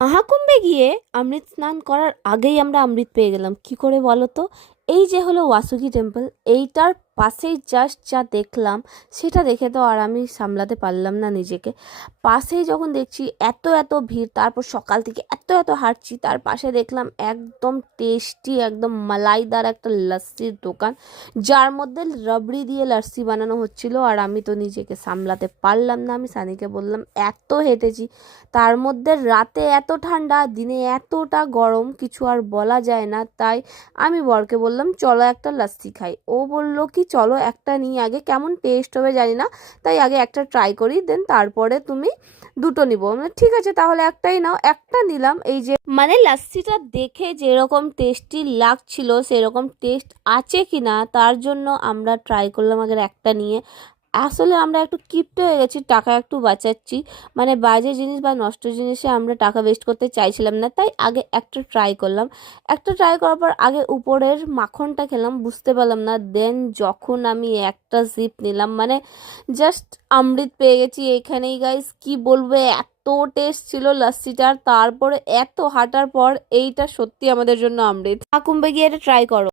মহাকুম্ভে গিয়ে অমৃত স্নান করার আগেই আমরা অমৃত পেয়ে গেলাম কি করে বলো তো। এই যে হলো ওয়াসুকি টেম্পল, এইটার পাশেই জাস্ট যা দেখলাম সেটা দেখে তো আর আমি সামলাতে পারলাম না নিজেকে। পাশেই যখন দেখছি এত এত ভিড়, তারপর সকাল থেকে এত এত হাঁটছি, তার পাশে দেখলাম একদম টেস্টি একদম মালাইদার একটা লস্যির দোকান, যার মধ্যে রাবড়ি দিয়ে লস্যি বানানো হচ্ছিল। আর আমি তো নিজেকে সামলাতে পারলাম না, আমি সানিকে বললাম এত হেঁটেছি, তার মধ্যে রাতে এত ঠান্ডা, দিনে এতটা গরম, কিছু আর বলা যায় না। তাই আমি বরকে বললাম চলো একটা লস্যি খাই। ও বলল কি চলো একটা নিই, আগে কেমন টেস্ট হবে জানি না, তাই আগে একটা ট্রাই করি, দেন তারপরে তুমি দুটো নিবো। মানে ঠিক আছে তাহলে একটাই নাও। একটা নিলাম। এই যে মানে লস্যিটা দেখে যেরকম টেস্টি লাগছিল সেরকম টেস্ট আছে কি না তার জন্য আমরা ট্রাই করলাম আগে একটা নিয়ে। আসলে আমরা একটু কিপটে হয়ে গেছি, টাকা একটু বাঁচাচ্ছি, মানে বাজে জিনিস বা নষ্ট জিনিসে আমরা টাকা ওয়েস্ট করতে চাইছিলাম না, তাই আগে একটা ট্রাই করলাম। একটা ট্রাই করার পর আগে উপরের মাখনটা খেলাম, বুঝতে পারলাম না, দেন যখন আমি একটা সিপ নিলাম মানে জাস্ট অমৃত পেয়ে গেছি এখানেই গাইস। কি বলবো, এত টেস্ট ছিল লস্যিটার। তারপরে এত হাঁটার পর এইটা সত্যি আমাদের জন্য অমৃত। কুম্ভে গিয়ে এটা ট্রাই করো।